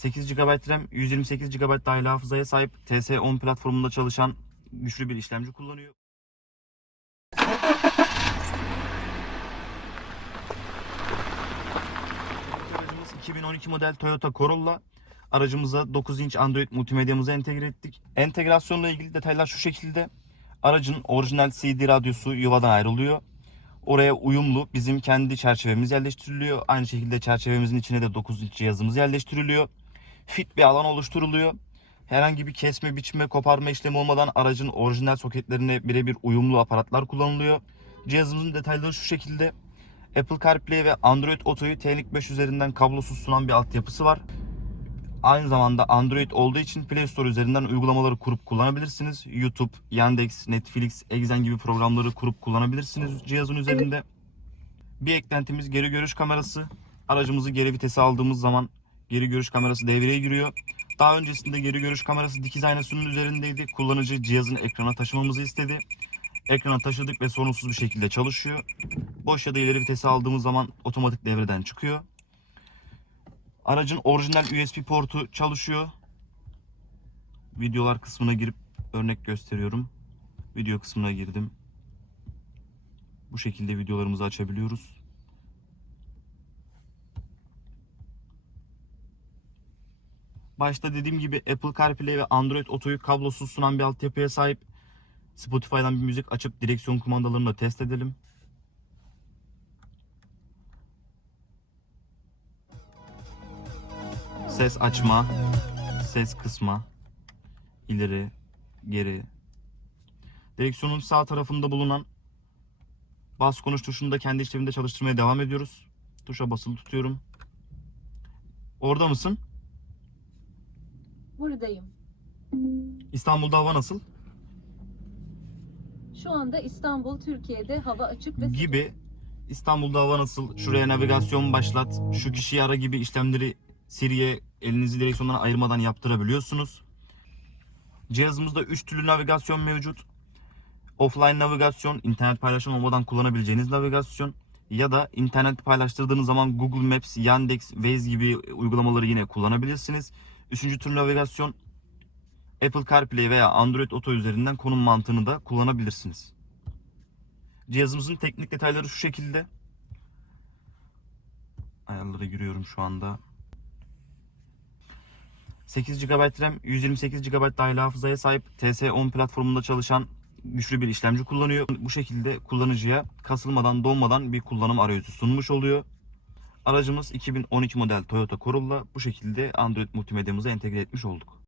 8 GB RAM, 128 GB dahil hafızaya sahip TS10 platformunda çalışan güçlü bir işlemci kullanıyor. Aracımız 2012 model Toyota Corolla. Aracımıza 9 inç Android multimedyamızı entegre ettik. Entegrasyonla ilgili detaylar şu şekilde. Aracın orijinal CD radyosu yuvadan ayrılıyor. Oraya uyumlu bizim kendi çerçevemiz yerleştiriliyor. Aynı şekilde çerçevemizin içine de 9 inç cihazımız yerleştiriliyor. Fit bir alan oluşturuluyor. Herhangi bir kesme, biçme, koparma işlemi olmadan aracın orijinal soketlerine birebir uyumlu aparatlar kullanılıyor. Cihazımızın detayları şu şekilde. Apple CarPlay ve Android Auto'yu TLink 5 üzerinden kablosuz sunan bir altyapısı var. Aynı zamanda Android olduğu için Play Store üzerinden uygulamaları kurup kullanabilirsiniz. YouTube, Yandex, Netflix, Exen gibi programları kurup kullanabilirsiniz cihazın üzerinde. Bir eklentimiz geri görüş kamerası. Aracımızı geri vitese aldığımız zaman geri görüş kamerası devreye giriyor. Daha öncesinde geri görüş kamerası dikiz aynasının üzerindeydi. Kullanıcı cihazın ekrana taşımamızı istedi. Ekrana taşıdık ve sorunsuz bir şekilde çalışıyor. Boş ya da ileri vitese aldığımız zaman otomatik devreden çıkıyor. Aracın orijinal USB portu çalışıyor. Videolar kısmına girip örnek gösteriyorum. Video kısmına girdim. Bu şekilde videolarımızı açabiliyoruz. Başta dediğim gibi Apple CarPlay ve Android Auto'yu kablosuz sunan bir altyapıya sahip. Spotify'dan bir müzik açıp direksiyon kumandalarını da test edelim. Ses açma, ses kısma, ileri, geri. Direksiyonun sağ tarafında bulunan bas konuş tuşunu da kendi işleminde çalıştırmaya devam ediyoruz. Tuşa basılı tutuyorum. Orada mısın? Buradayım. İstanbul'da hava nasıl? Şu anda İstanbul, Türkiye'de hava açık ve gibi İstanbul'da hava nasıl? Şuraya navigasyon başlat, şu kişiyi ara gibi işlemleri Siri'ye elinizi direksiyondan ayırmadan yaptırabiliyorsunuz. Cihazımızda 3 türlü navigasyon mevcut. Offline navigasyon, internet paylaşım olmadan kullanabileceğiniz navigasyon ya da internet paylaştırdığınız zaman Google Maps, Yandex, Waze gibi uygulamaları yine kullanabilirsiniz. Üçüncü tür navigasyon Apple CarPlay veya Android Auto üzerinden konum mantığını da kullanabilirsiniz. Cihazımızın teknik detayları şu şekilde. Ayarlara giriyorum şu anda. 8 GB RAM, 128 GB dahil hafızaya sahip TS10 platformunda çalışan güçlü bir işlemci kullanıyor. Bu şekilde kullanıcıya kasılmadan donmadan bir kullanım arayüzü sunmuş oluyor. Aracımız 2012 model Toyota Corolla. Bu şekilde Android multimedyamıza entegre etmiş olduk.